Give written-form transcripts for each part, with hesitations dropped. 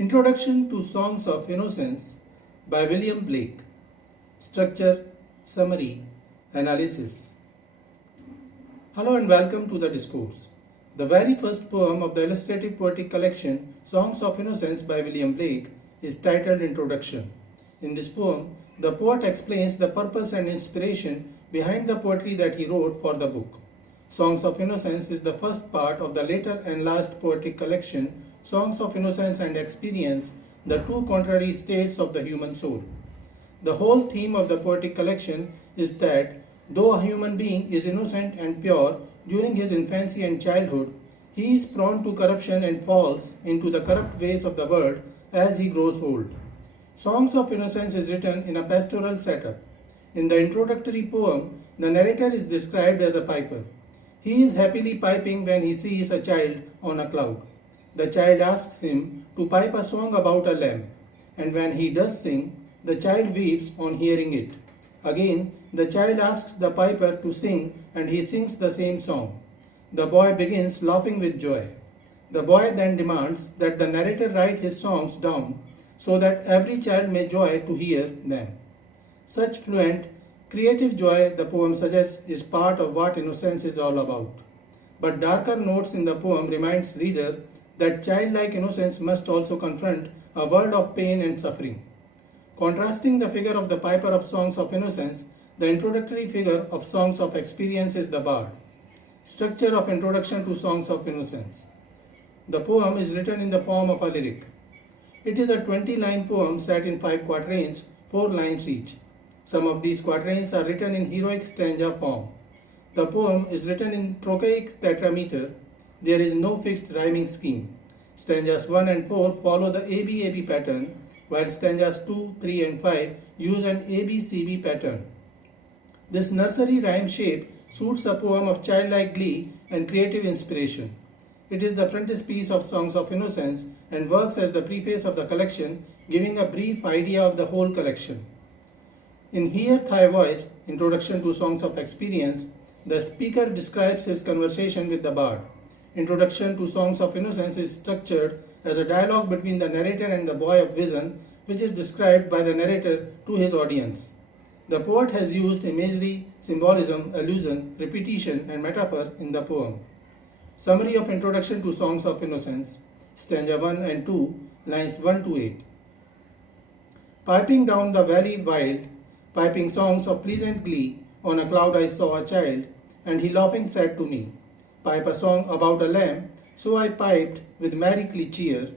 Introduction to Songs of Innocence by William Blake. Structure, Summary, Analysis. Hello and welcome to the discourse. The very first poem of the illustrative poetic collection Songs of Innocence by William Blake is titled Introduction. In this poem, the poet explains the purpose and inspiration behind the poetry that he wrote for the book. Songs of Innocence is the first part of the later enlarged poetic collection Songs of Innocence and Experience, the two contrary states of the human soul. The whole theme of the poetic collection is that though a human being is innocent and pure during his infancy and childhood, he is prone to corruption and falls into the corrupt ways of the world as he grows old. Songs of Innocence is written in a pastoral setup. In the introductory poem, the narrator is described as a piper. He is happily piping when he sees a child on a cloud. The child asks him to pipe a song about a lamb, and when he does sing, the child weeps on hearing it. Again, the child asks the piper to sing, and he sings the same song. The boy begins laughing with joy. The boy then demands that the narrator write his songs down so that every child may joy to hear them. Such fluent, creative joy, the poem suggests, is part of what innocence is all about. But darker notes in the poem reminds reader that childlike innocence must also confront a world of pain and suffering. Contrasting the figure of the piper of Songs of Innocence, the introductory figure of Songs of Experience is the bard. Structure of Introduction to Songs of Innocence. The poem is written in the form of a lyric. It is a 20-line poem set in 5 quatrains, 4 lines each. Some of these quatrains are written in heroic stanza form. The poem is written in trochaic tetrameter. There is no fixed rhyming scheme. Stanzas 1 and 4 follow the ABAB pattern, while stanzas 2, 3 and 5 use an ABCB pattern. This nursery rhyme shape suits a poem of childlike glee and creative inspiration. It is the frontispiece of Songs of Innocence and works as the preface of the collection, giving a brief idea of the whole collection. In Hear Thy Voice, Introduction to Songs of Experience, the speaker describes his conversation with the bard. Introduction to Songs of Innocence is structured as a dialogue between the narrator and the boy of vision, which is described by the narrator to his audience. The poet has used imagery, symbolism, allusion, repetition, and metaphor in the poem. Summary of Introduction to Songs of Innocence, stanza 1 and 2, lines 1 to 8. Piping down the valley wild, piping songs of pleasant glee, on a cloud I saw a child, and he laughing said to me, pipe a song about a lamb, so I piped with merry cheer.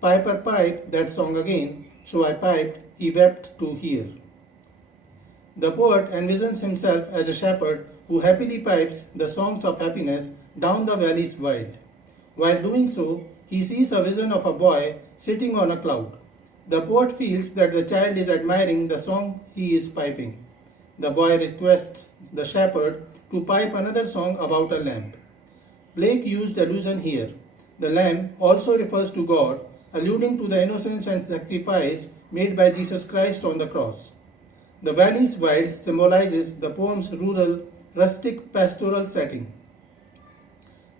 Piper pipe that song again, so I piped, he wept to hear. The poet envisions himself as a shepherd who happily pipes the songs of happiness down the valleys wild. While doing so, he sees a vision of a boy sitting on a cloud. The poet feels that the child is admiring the song he is piping. The boy requests the shepherd to pipe another song about a lamb. Blake used allusion here. The lamb also refers to God, alluding to the innocence and sacrifice made by Jesus Christ on the cross. The valleys wild symbolizes the poem's rural, rustic, pastoral setting.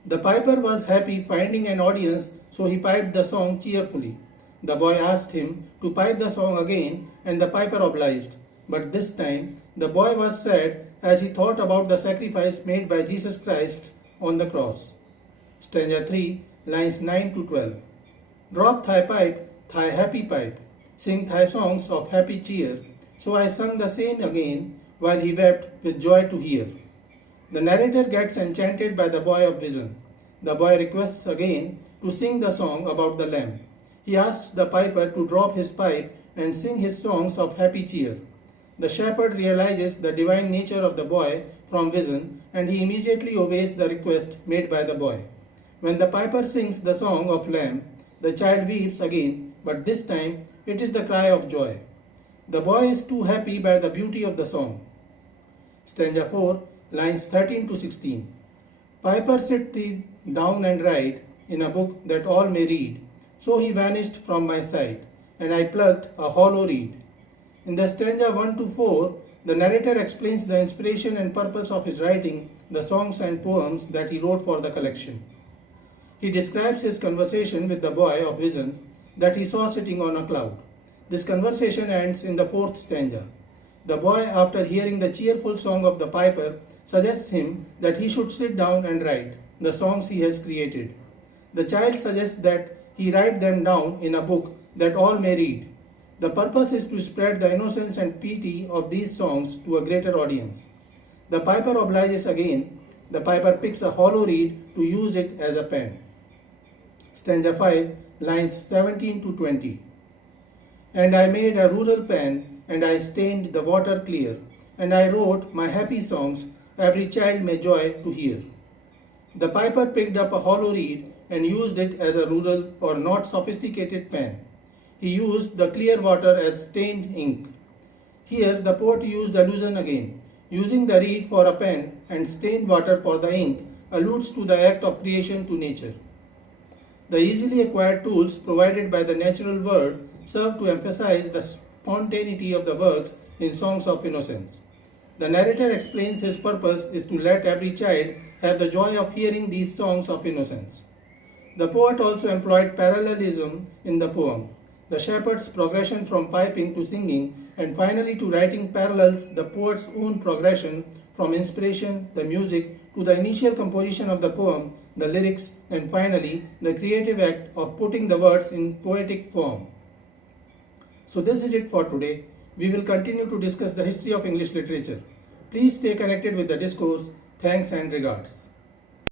The piper was happy finding an audience, so he piped the song cheerfully. The boy asked him to pipe the song again, and the piper obliged. But this time, the boy was sad as he thought about the sacrifice made by Jesus Christ on the cross. Stanza 3, lines 9 to 12. Drop thy pipe, thy happy pipe, sing thy songs of happy cheer. So I sung the same again, while he wept with joy to hear. The narrator gets enchanted by the boy of vision. The boy requests again to sing the song about the lamb. He asks the piper to drop his pipe and sing his songs of happy cheer. The shepherd realizes the divine nature of the boy from vision, and he immediately obeys the request made by the boy. When the piper sings the song of lamb, the child weeps again, but this time it is the cry of joy. The boy is too happy by the beauty of the song. Stanza 4, lines 13 to 16. Piper, sit thee down and write in a book that all may read. So he vanished from my sight, and I plucked a hollow reed. In the stanza 1 to 4, the narrator explains the inspiration and purpose of his writing the songs and poems that he wrote for the collection. He describes his conversation with the boy of vision. that he saw sitting on a cloud. This conversation ends in the fourth stanza. The boy, after hearing the cheerful song of the piper, suggests him that he should sit down and write the songs he has created. The child suggests that he write them down in a book that all may read. The purpose is to spread the innocence and pity of these songs to a greater audience. The piper obliges again. The piper picks a hollow reed to use it as a pen. Stanza 5, lines 17 to 20. And I made a rural pen, and I stained the water clear, and I wrote my happy songs, every child may joy to hear. The piper picked up a hollow reed and used it as a rural or not sophisticated pen. He used the clear water as stained ink. Here the poet used allusion again. Using the reed for a pen and stained water for the ink alludes to the act of creation to nature. The easily acquired tools provided by the natural world serve to emphasize the spontaneity of the works in Songs of Innocence. The narrator explains his purpose is to let every child have the joy of hearing these songs of innocence. The poet also employed parallelism in the poem. The shepherd's progression from piping to singing and finally to writing parallels the poet's own progression from inspiration, the music, to the initial composition of the poem, the lyrics, and finally the creative act of putting the words in poetic form. So this is it for today. We will continue to discuss the history of English literature. Please stay connected with the discourse. Thanks and regards.